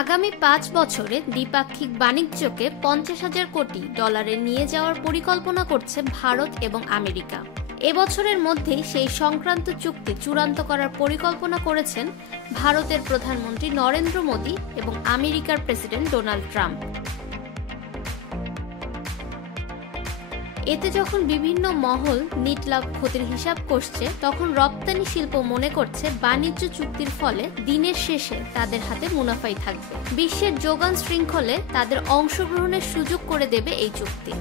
আগামী ৫ বছরে দ্বিপাক্ষিক বাণিজ্যকে ৫০,০০০ কোটি ডলারে নিয়ে যাওয়ার পরিকল্পনা করছে ভারত এবং আমেরিকা। এবছরের মধ্যেই সেই সংক্রান্ত চুক্তি চূড়ান্ত করার পরিকল্পনা করেছেন ভারতের প্রধানমন্ত্রী নরেন্দ্র মোদী এবং আমেরিকার প্রেসিডেন্ট ডোনাল্ড ট্রাম্প। এতে যখন বিভিন্ন মহল নিট লাভ ক্ষতির হিসাব করছে, তখন রপ্তানি শিল্প মনে করছে বাণিজ্য চুক্তির ফলে দিনের শেষে তাদের হাতে মুনাফাই থাকবে। বিশ্বের যোগান শৃঙ্খলে তাদের অংশগ্রহণের সুযোগ করে দেবে এই চুক্তি।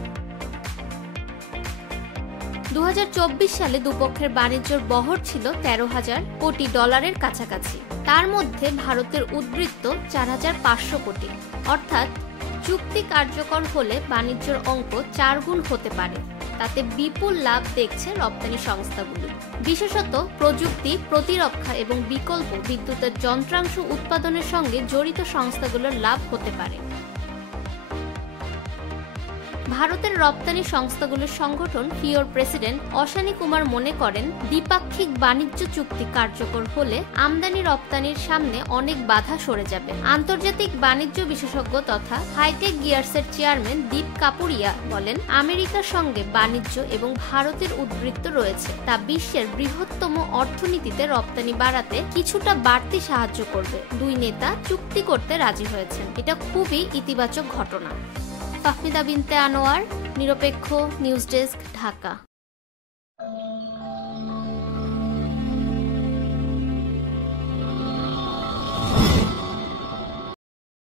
২০২৪ সালে দুপক্ষের বাণিজ্যর বহর ছিল ১৩,০০০ কোটি ডলারের কাছাকাছি। তার মধ্যে ভারতের উদ্বৃত্ত ৪,৫০০ কোটি, অর্থাৎ চুক্তি কার্যকর হলে বাণিজ্যের অঙ্ক ৪ গুণ হতে পারে। তাতে বিপুল লাভ দেখছে রপ্তানি সংস্থাগুলি, বিশেষত প্রযুক্তি, প্রতিরক্ষা এবং বিকল্প বিদ্যুতের যন্ত্রাংশ উৎপাদনের সঙ্গে জড়িত সংস্থাগুলোর লাভ হতে পারে। ভারতের রপ্তানি সংস্থাগুলোর সংগঠন ফিওর প্রেসিডেন্ট অশানী কুমার মনে করেন, দ্বিপাক্ষিক বাণিজ্য চুক্তি কার্যকর হলে আমদানি রপ্তানির সামনে অনেক বাধা সরে যাবে। আন্তর্জাতিক বাণিজ্য বিশেষজ্ঞ তথা হাইটেক গিয়ার্সের চেয়ারম্যান দীপ কাপুরিয়া বলেন, আমেরিকার সঙ্গে বাণিজ্য এবং ভারতের উদ্বৃত্ত রয়েছে, তা বিশ্বের বৃহত্তম অর্থনীতিতে রপ্তানি বাড়াতে কিছুটা বাড়তি সাহায্য করবে। দুই নেতা চুক্তি করতে রাজি হয়েছেন, এটা খুবই ইতিবাচক ঘটনা। ফাহমিদা বিনতে আনোয়ার, নিরপেক্ষ নিউজ ডেস্ক, ঢাকা।